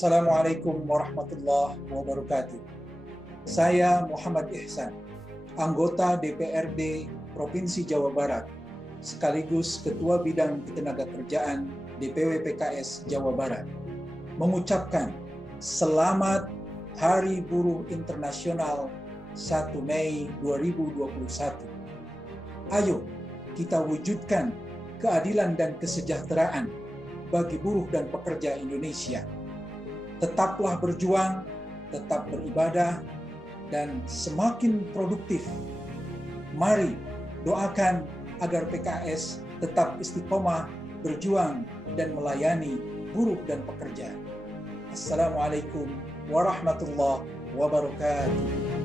Assalamualaikum warahmatullahi wabarakatuh. Saya Muhammad Ihsan, anggota DPRD Provinsi Jawa Barat, sekaligus Ketua Bidang Ketenagakerjaan DPW PKS Jawa Barat, mengucapkan selamat Hari Buruh Internasional 1 Mei 2021. Ayo kita wujudkan keadilan dan kesejahteraan bagi buruh dan pekerja Indonesia. Tetaplah berjuang, tetap beribadah, dan semakin produktif. Mari doakan agar PKS tetap istiqomah berjuang dan melayani buruh dan pekerja. Assalamualaikum warahmatullahi wabarakatuh.